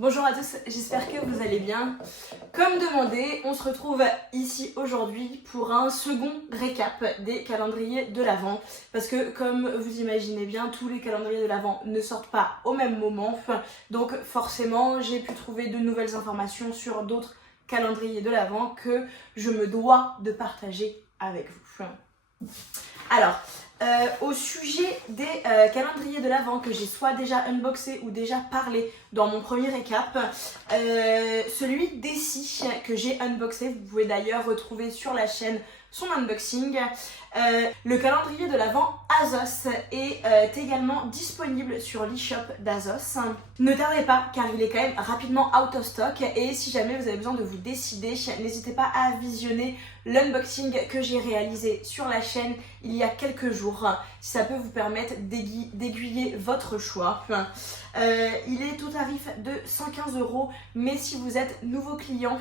Bonjour à tous, j'espère que vous allez bien. Comme demandé, on se retrouve ici aujourd'hui pour un second récap des calendriers de l'Avent. Parce que comme vous imaginez bien, tous les calendriers de l'Avent ne sortent pas au même moment. Donc forcément, j'ai pu trouver de nouvelles informations sur d'autres calendriers de l'Avent que je me dois de partager avec vous. Alors, au sujet des calendriers de l'Avent que j'ai soit déjà unboxé ou déjà parlé dans mon premier récap, celui d'Essie que j'ai unboxé, vous pouvez d'ailleurs retrouver sur la chaîne son unboxing. Le calendrier de l'Avent Azos est également disponible sur l'e-shop d'Azos. Ne tardez pas car il est quand même rapidement out of stock et si jamais vous avez besoin de vous décider, n'hésitez pas à visionner l'unboxing que j'ai réalisé sur la chaîne il y a quelques jours, si ça peut vous permettre d'aiguiller votre choix. Il est au tarif de 115 €, mais si vous êtes nouveau client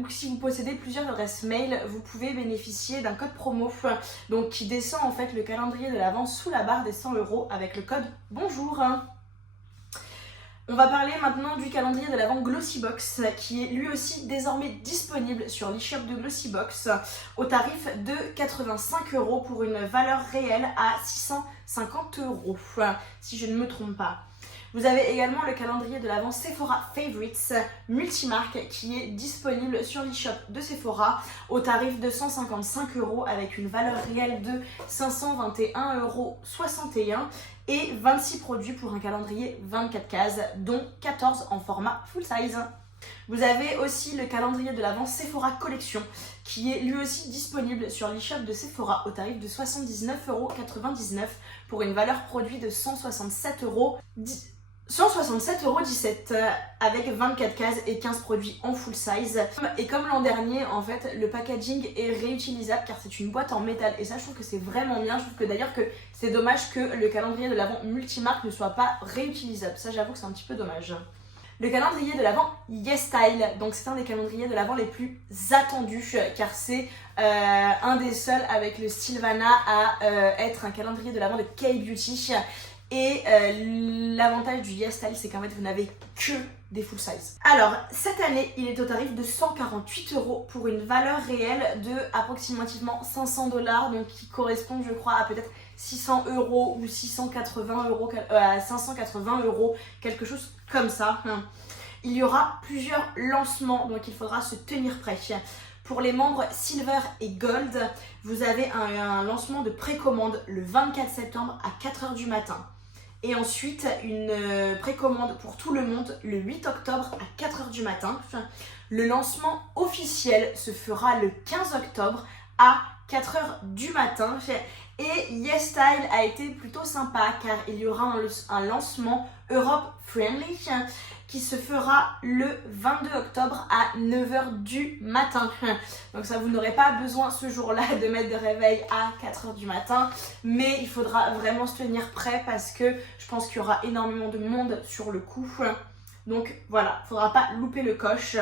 ou si vous possédez plusieurs adresses mail, vous pouvez bénéficier d'un code promo donc qui descend en fait le calendrier de l'Avent sous la barre des 100 € avec le code bonjour. On va parler maintenant du calendrier de l'Avent Glossybox qui est lui aussi désormais disponible sur l'e-shop de Glossybox au tarif de 85 € pour une valeur réelle à 650 € si je ne me trompe pas. Vous avez également le calendrier de l'Avent Sephora Favorites multimarque qui est disponible sur l'e-shop de Sephora au tarif de 155 € avec une valeur réelle de 521,61 € et 26 produits pour un calendrier 24 cases dont 14 en format full size. Vous avez aussi le calendrier de l'Avent Sephora Collection qui est lui aussi disponible sur l'e-shop de Sephora au tarif de 79,99 € pour une valeur produit de 167,17 € avec 24 cases et 15 produits en full size. Et comme l'an dernier, en fait, le packaging est réutilisable car c'est une boîte en métal. Et ça, je trouve que c'est vraiment bien. Je trouve que d'ailleurs que c'est dommage que le calendrier de l'Avent multimarque ne soit pas réutilisable. Ça, j'avoue que c'est un petit peu dommage. Le calendrier de l'Avent YesStyle, donc c'est un des calendriers de l'Avent les plus attendus car c'est un des seuls avec le Sylvana à être un calendrier de l'Avent de K-Beauty. Et l'avantage du YesStyle, c'est qu'en fait, vous n'avez que des full size. Alors, cette année, il est au tarif de 148 € pour une valeur réelle de approximativement 500 $, donc qui correspond, je crois, à peut-être 600 € ou 680 €, 580 €, quelque chose comme ça. Il y aura plusieurs lancements, donc il faudra se tenir prêt. Pour les membres Silver et Gold, vous avez un lancement de précommande le 24 septembre à 4 h du matin. Et ensuite, une précommande pour tout le monde le 8 octobre à 4 h du matin. Le lancement officiel se fera le 15 octobre à 4 h du matin. Et YesStyle a été plutôt sympa car il y aura un lancement Europe Friendly qui se fera le 22 octobre à 9 h du matin. Donc ça, vous n'aurez pas besoin ce jour-là de mettre de réveil à 4 h du matin, mais il faudra vraiment se tenir prêt parce que je pense qu'il y aura énormément de monde sur le coup. Donc voilà, il ne faudra pas louper le coche.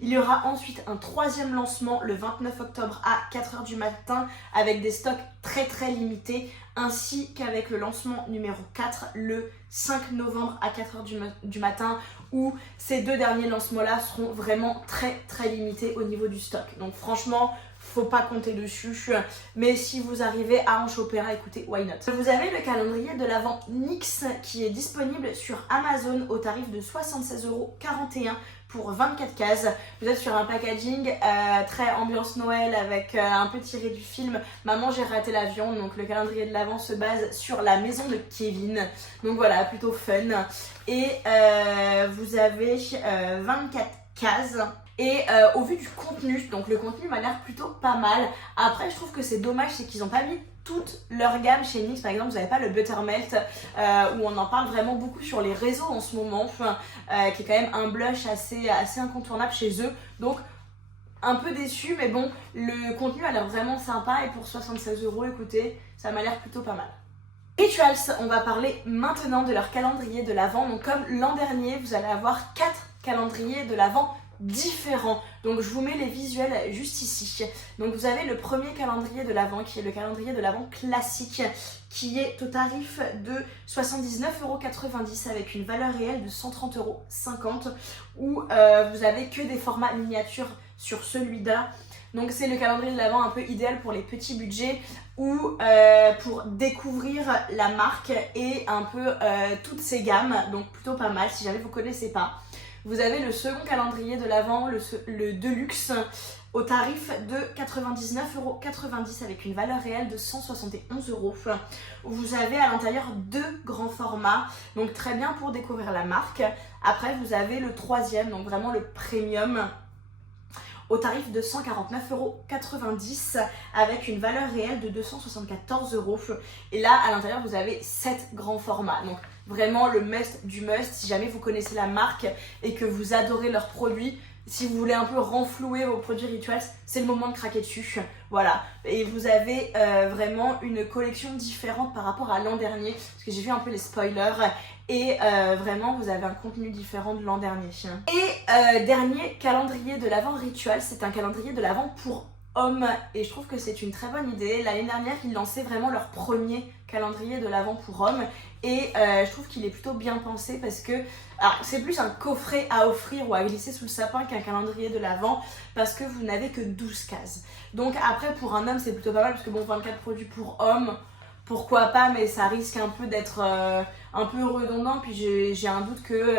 Il y aura ensuite un troisième lancement le 29 octobre à 4 h du matin avec des stocks très très limités ainsi qu'avec le lancement numéro 4 le 5 novembre à 4 h du matin où ces deux derniers lancements-là seront vraiment très très limités au niveau du stock. Donc franchement, faut pas compter dessus, mais si vous arrivez à en choper un, écoutez, why not. Vous avez le calendrier de l'Avent NYX qui est disponible sur Amazon au tarif de 76,41 € pour 24 cases. Vous êtes sur un packaging très ambiance Noël avec un peu tiré du film Maman j'ai raté l'avion. Donc le calendrier de l'Avent se base sur la maison de Kevin. Donc voilà, plutôt fun. Et vous avez 24 cases. Et au vu du contenu, donc le contenu m'a l'air plutôt pas mal. Après, je trouve que c'est dommage, c'est qu'ils n'ont pas mis toute leur gamme chez NYX. Par exemple, vous n'avez pas le Buttermelt où on en parle vraiment beaucoup sur les réseaux en ce moment, qui est quand même un blush assez incontournable chez eux. Donc, un peu déçu, mais bon, le contenu a l'air vraiment sympa et pour 76 €, écoutez, ça m'a l'air plutôt pas mal. Rituals, on va parler maintenant de leur calendrier de l'Avent. Donc comme l'an dernier, vous allez avoir 4 calendriers de l'Avent différents. Donc je vous mets les visuels juste ici. Donc vous avez le premier calendrier de l'Avent qui est le calendrier de l'Avent classique qui est au tarif de 79,90 € avec une valeur réelle de 130,50 € où vous avez que des formats miniatures sur celui-là. Donc c'est le calendrier de l'Avent un peu idéal pour les petits budgets ou pour découvrir la marque et un peu toutes ses gammes, donc plutôt pas mal si jamais vous ne connaissez pas. Vous avez le second calendrier de l'Avent, le Deluxe, au tarif de 99,90 € avec une valeur réelle de 171 €. Vous avez à l'intérieur 2 grands formats, donc très bien pour découvrir la marque. Après vous avez le troisième, donc vraiment le premium, au tarif de 149,90 € avec une valeur réelle de 274 €. Et là, à l'intérieur, vous avez 7 grands formats. Donc, vraiment le must du must. Si jamais vous connaissez la marque et que vous adorez leurs produits, si vous voulez un peu renflouer vos produits Rituals, c'est le moment de craquer dessus. Voilà. Et vous avez vraiment une collection différente par rapport à l'an dernier. Parce que j'ai vu un peu les spoilers. Et vraiment, vous avez un contenu différent de l'an dernier. Et dernier calendrier de l'Avent Rituals, c'est un calendrier de l'Avent pour hommes. Et je trouve que c'est une très bonne idée. L'année dernière, ils lançaient vraiment leur premier calendrier de l'Avent pour hommes. Et je trouve qu'il est plutôt bien pensé parce que c'est plus un coffret à offrir ou à glisser sous le sapin qu'un calendrier de l'Avent parce que vous n'avez que 12 cases. Donc après, pour un homme, c'est plutôt pas mal parce que bon, 24 produits pour hommes, pourquoi pas, mais ça risque un peu d'être un peu redondant. Puis j'ai un doute que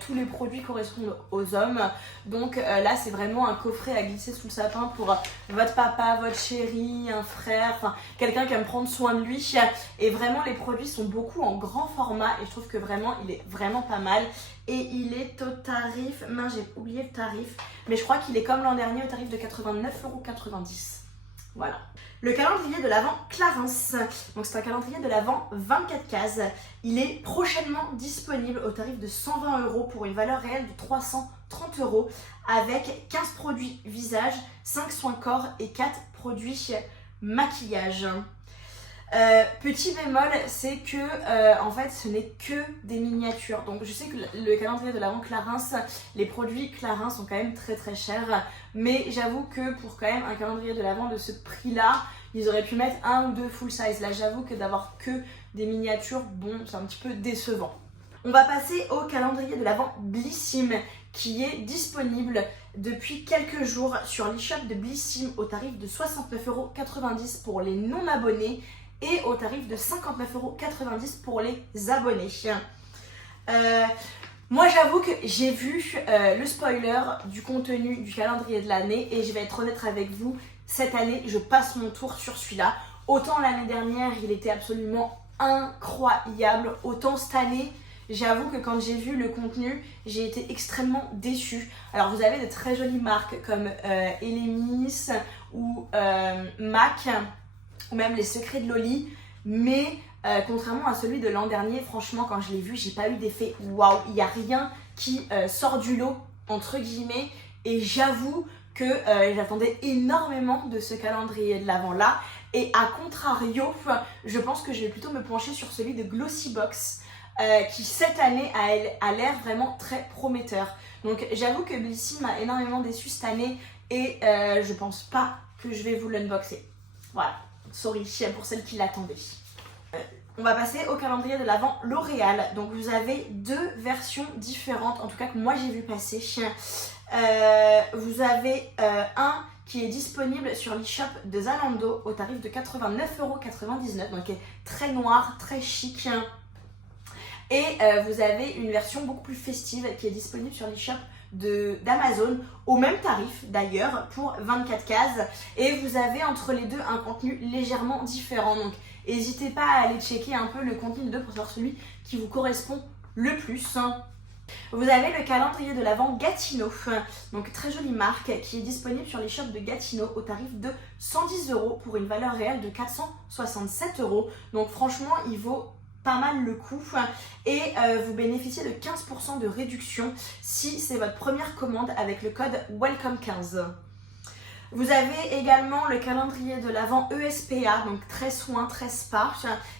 tous les produits correspondent aux hommes. Donc là, c'est vraiment un coffret à glisser sous le sapin pour votre papa, votre chéri, un frère, enfin quelqu'un qui aime prendre soin de lui. Et vraiment, les produits sont beaucoup en grand format et je trouve que vraiment, il est vraiment pas mal. Et il est au tarif, j'ai oublié le tarif, mais je crois qu'il est comme l'an dernier au tarif de 89,90 €. Voilà. Le calendrier de l'Avent Clarins, donc c'est un calendrier de l'Avent 24 cases. Il est prochainement disponible au tarif de 120 € pour une valeur réelle de 330 € avec 15 produits visage, 5 soins corps et 4 produits maquillage. Petit bémol, c'est que en fait ce n'est que des miniatures. Donc je sais que le calendrier de l'Avent Clarins, les produits Clarins sont quand même très très chers. Mais j'avoue que pour quand même un calendrier de l'Avent de ce prix là, ils auraient pu mettre 1 ou 2 full size. Là j'avoue que d'avoir que des miniatures, bon c'est un petit peu décevant. On va passer au calendrier de l'Avent Blissim qui est disponible depuis quelques jours sur l'e-shop de Blissim au tarif de 69,90 € pour les non abonnés et au tarif de 59,90 € pour les abonnés. Moi j'avoue que j'ai vu le spoiler du contenu du calendrier de l'année et je vais être honnête avec vous, cette année je passe mon tour sur celui-là. Autant l'année dernière il était absolument incroyable, autant cette année j'avoue que quand j'ai vu le contenu j'ai été extrêmement déçue. Alors vous avez de très jolies marques comme Elemis ou MAC ou même les secrets de Loli, mais contrairement à celui de l'an dernier, franchement quand je l'ai vu, j'ai pas eu d'effet waouh, il n'y a rien qui sort du lot entre guillemets et j'avoue que j'attendais énormément de ce calendrier de l'Avent là et à contrario, je pense que je vais plutôt me pencher sur celui de Glossybox qui cette année a l'air vraiment très prometteur. Donc j'avoue que Blissim m'a énormément déçu cette année et je pense pas que je vais vous l'unboxer. Voilà. Sorry pour celles qui l'attendaient. On va passer au calendrier de l'Avent L'Oréal. Donc vous avez 2 versions différentes, en tout cas que moi j'ai vu passer. Vous avez un qui est disponible sur l'e-shop de Zalando au tarif de 89,99 €, donc qui est très noir, très chic. Et vous avez une version beaucoup plus festive qui est disponible sur l'e-shop d'Amazon au même tarif d'ailleurs pour 24 cases et vous avez entre les deux un contenu légèrement différent, donc n'hésitez pas à aller checker un peu le contenu des deux pour savoir celui qui vous correspond le plus. Vous avez le calendrier de l'Avent Gatineau, donc très jolie marque qui est disponible sur les shops de Gatineau au tarif de 110 € pour une valeur réelle de 467 €, donc franchement il vaut pas mal le coup et vous bénéficiez de 15% de réduction si c'est votre première commande avec le code WELCOME15. Vous avez également le calendrier de l'Avent ESPA, donc très soin, très spa,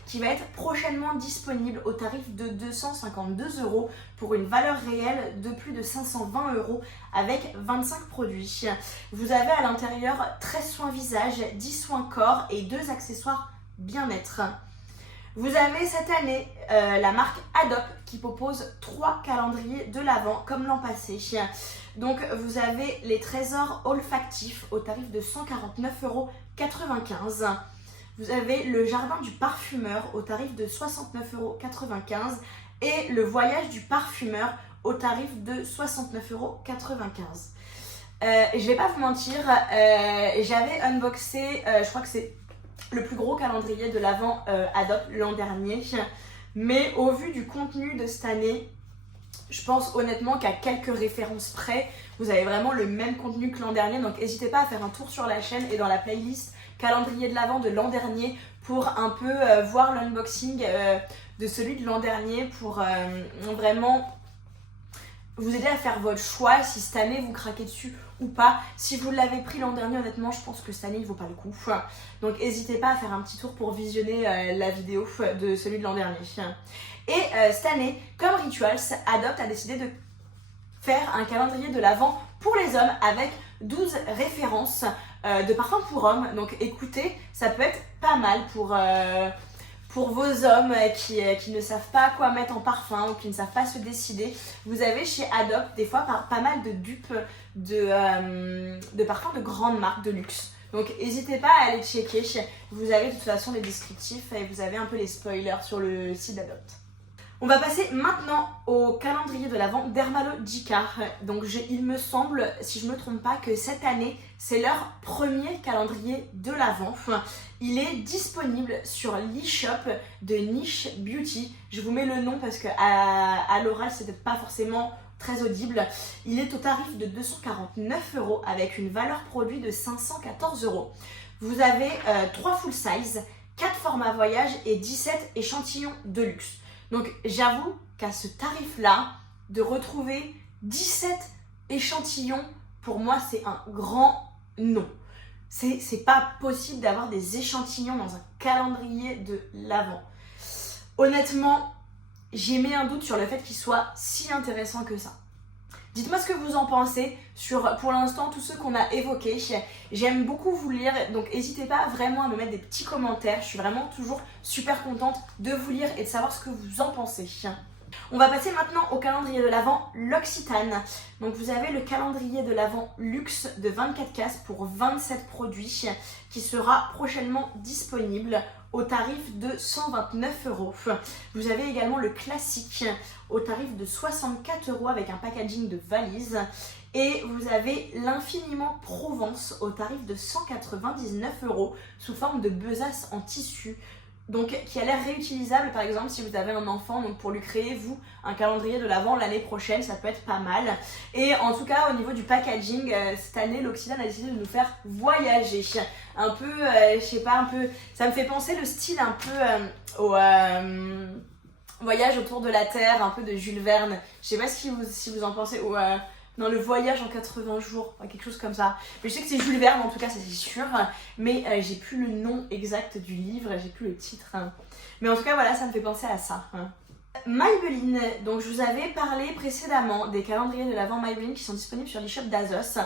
qui va être prochainement disponible au tarif de 252 € pour une valeur réelle de plus de 520 € avec 25 produits. Vous avez à l'intérieur 13 soins visage, 10 soins corps et 2 accessoires bien-être. Vous avez cette année la marque Adop qui propose 3 calendriers de l'Avent comme l'an passé. Donc vous avez les trésors olfactifs au tarif de 149,95 €. Vous avez le jardin du parfumeur au tarif de 69,95 € et le voyage du parfumeur au tarif de 69,95 €. Je vais pas vous mentir, j'avais unboxé, je crois que c'est le plus gros calendrier de l'Avent Adop l'an dernier, mais au vu du contenu de cette année, je pense honnêtement qu'à quelques références près, vous avez vraiment le même contenu que l'an dernier, donc n'hésitez pas à faire un tour sur la chaîne et dans la playlist calendrier de l'Avent de l'an dernier pour un peu voir l'unboxing de celui de l'an dernier pour vraiment vous aider à faire votre choix si cette année vous craquez dessus ou pas. Si vous l'avez pris l'an dernier, honnêtement, je pense que cette année il vaut pas le coup. Donc n'hésitez pas à faire un petit tour pour visionner la vidéo de celui de l'an dernier. Et cette année, comme Rituals, Adopt a décidé de faire un calendrier de l'Avent pour les hommes avec 12 références de parfums pour hommes. Donc écoutez, ça peut être pas mal pour vos hommes qui ne savent pas quoi mettre en parfum ou qui ne savent pas se décider. Vous avez chez Adopt des fois pas mal de dupes de parfums de grandes marques de luxe. Donc n'hésitez pas à aller checker. Vous avez de toute façon les descriptifs et vous avez un peu les spoilers sur le site d'Adopt. On va passer maintenant au calendrier de l'Avent Dermalogica. Donc il me semble, si je ne me trompe pas, que cette année, c'est leur premier calendrier de l'Avent. Il est disponible sur l'e-shop de Niche Beauty. Je vous mets le nom parce que à l'oral, c'est peut-être pas forcément très audible. Il est au tarif de 249 € avec une valeur produit de 514 €. Vous avez 3 full size, 4 formats voyage et 17 échantillons de luxe. Donc j'avoue qu'à ce tarif-là, de retrouver 17 échantillons, pour moi c'est un grand non. C'est pas possible d'avoir des échantillons dans un calendrier de l'Avent. Honnêtement, j'ai mis un doute sur le fait qu'il soit si intéressant que ça. Dites-moi ce que vous en pensez sur, pour l'instant, tous ceux qu'on a évoqués. J'aime beaucoup vous lire, donc n'hésitez pas vraiment à me mettre des petits commentaires. Je suis vraiment toujours super contente de vous lire et de savoir ce que vous en pensez. On va passer maintenant au calendrier de l'Avent L'Occitane. Donc vous avez le calendrier de l'Avent Luxe de 24 cases pour 27 produits qui sera prochainement disponible au tarif de 129 €. Vous avez également le classique au tarif de 64 € avec un packaging de valise. Et vous avez l'infiniment Provence au tarif de 199 € sous forme de besace en tissu. Donc qui a l'air réutilisable par exemple si vous avez un enfant, donc pour lui créer vous un calendrier de l'Avent l'année prochaine, ça peut être pas mal. Et en tout cas au niveau du packaging, cette année l'Occitane a décidé de nous faire voyager. Un peu, je sais pas, un peu, ça me fait penser le style un peu au voyage autour de la Terre, un peu de Jules Verne. Je sais pas si vous en pensez, ou dans le voyage en 80 jours, quelque chose comme ça. Mais je sais que c'est Jules Verne en tout cas, ça c'est sûr. Mais j'ai plus le nom exact du livre, j'ai plus le titre. Mais en tout cas voilà, ça me fait penser à ça. Maybelline, donc je vous avais parlé précédemment des calendriers de l'Avent Maybelline qui sont disponibles sur l'e-shop d'Azos.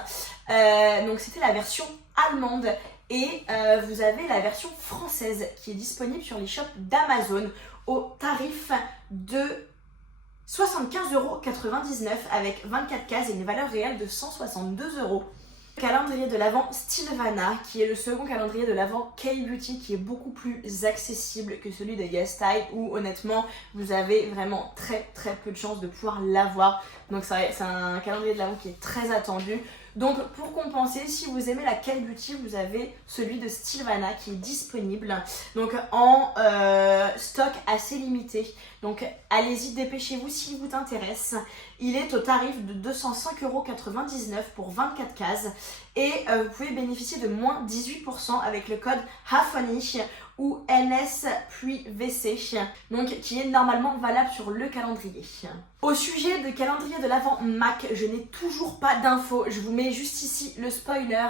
Donc c'était la version allemande et vous avez la version française qui est disponible sur l'e-shop d'Amazon au tarif de 75,99 € avec 24 cases et une valeur réelle de 162 €. Calendrier de l'Avent Stilvana, qui est le second calendrier de l'Avent K-Beauty, qui est beaucoup plus accessible que celui de YesStyle, où honnêtement vous avez vraiment très peu de chances de pouvoir l'avoir. Donc c'est un calendrier de l'Avent qui est très attendu. Donc pour compenser, si vous aimez la K-Beauty, vous avez celui de Stilvana qui est disponible donc en stock assez limité. Donc allez-y, dépêchez-vous s'il vous intéresse. Il est au tarif de 205,99 € pour 24 cases et vous pouvez bénéficier de moins 18% avec le code HAFUNNY ou NS puis VC, donc qui est normalement valable sur le calendrier. Au sujet de calendrier de l'Avent MAC, je n'ai toujours pas d'infos. Je vous mets juste ici le spoiler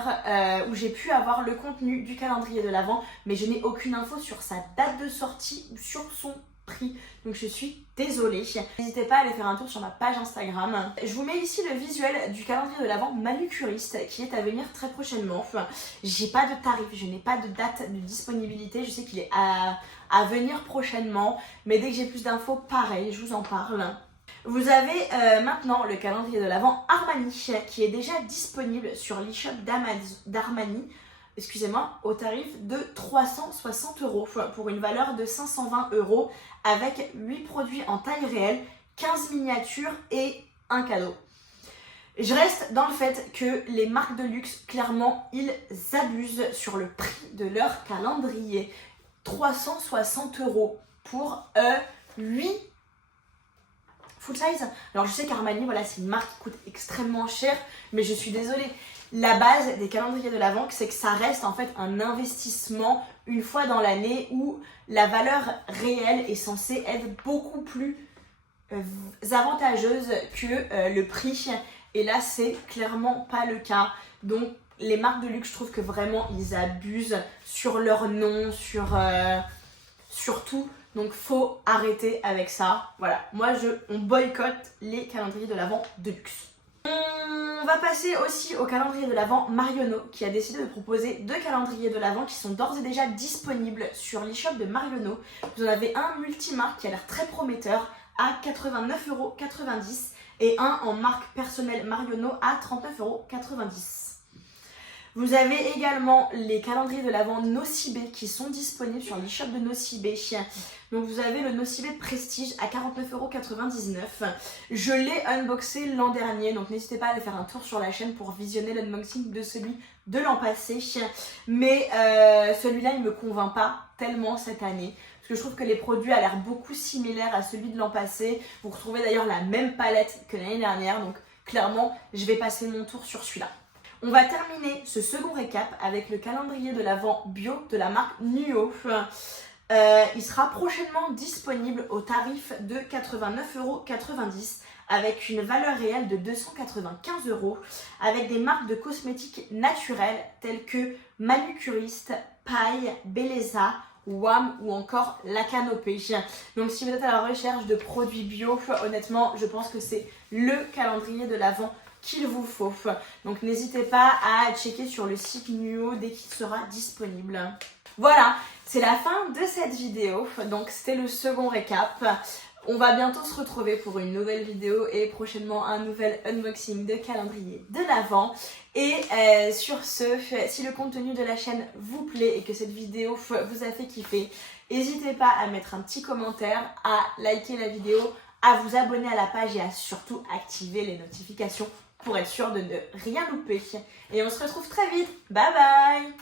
où j'ai pu avoir le contenu du calendrier de l'Avent, mais je n'ai aucune info sur sa date de sortie ou sur son prix. Donc je suis désolée. N'hésitez pas à aller faire un tour sur ma page Instagram. Je vous mets ici le visuel du calendrier de l'Avent manucuriste qui est à venir très prochainement. J'ai pas de tarif, je n'ai pas de date de disponibilité. Je sais qu'il est à venir prochainement, mais dès que j'ai plus d'infos, pareil, je vous en parle. Vous avez maintenant le calendrier de l'Avent Armani qui est déjà disponible sur l'e-shop d'Armani, excusez-moi, au tarif de 360 € pour une valeur de 520 € avec 8 produits en taille réelle, 15 miniatures et un cadeau. Je reste dans le fait que les marques de luxe, clairement, ils abusent sur le prix de leur calendrier. 360 € pour 8 full size. Alors je sais qu'Armani, voilà, c'est une marque qui coûte extrêmement cher, mais je suis désolée. La base des calendriers de l'Avent, c'est que ça reste en fait un investissement une fois dans l'année où la valeur réelle est censée être beaucoup plus avantageuse que le prix. Et là, c'est clairement pas le cas. Donc les marques de luxe, je trouve que vraiment ils abusent sur leur nom, sur tout. Donc faut arrêter avec ça. Voilà, moi on boycotte les calendriers de l'Avent de luxe. On va passer aussi au calendrier de l'Avent Marionneau qui a décidé de proposer 2 calendriers de l'Avent qui sont d'ores et déjà disponibles sur l'e-shop de Marionneau. Vous en avez un multimarque qui a l'air très prometteur à 89,90 € et un en marque personnelle Marionneau à 39,90 €. Vous avez également les calendriers de l'Avent Nocibé qui sont disponibles sur l'e-shop de Nocibé. Donc vous avez le Nocibé Prestige à 49,99 €. Je l'ai unboxé l'an dernier, donc n'hésitez pas à aller faire un tour sur la chaîne pour visionner l'unboxing de celui de l'an passé. Mais celui-là, il ne me convainc pas tellement cette année. Parce que je trouve que les produits ont l'air beaucoup similaires à celui de l'an passé. Vous retrouvez d'ailleurs la même palette que l'année dernière, donc clairement, je vais passer mon tour sur celui-là. On va terminer ce second récap avec le calendrier de l'Avent bio de la marque Nuo. Il sera prochainement disponible au tarif de 89,90 € avec une valeur réelle de 295 € avec des marques de cosmétiques naturelles telles que Manucuriste, Paille, Belleza, WAM ou encore La Canopée. Donc si vous êtes à la recherche de produits bio, honnêtement, je pense que c'est le calendrier de l'Avent qu'il vous faut. Donc n'hésitez pas à checker sur le site Nuo dès qu'il sera disponible. Voilà, c'est la fin de cette vidéo. Donc c'était le second récap. On va bientôt se retrouver pour une nouvelle vidéo et prochainement un nouvel unboxing de calendrier de l'Avent. Et sur ce, si le contenu de la chaîne vous plaît et que cette vidéo vous a fait kiffer, n'hésitez pas à mettre un petit commentaire, à liker la vidéo, à vous abonner à la page et à surtout activer les notifications pour être sûr de ne rien louper. Et on se retrouve très vite. Bye bye!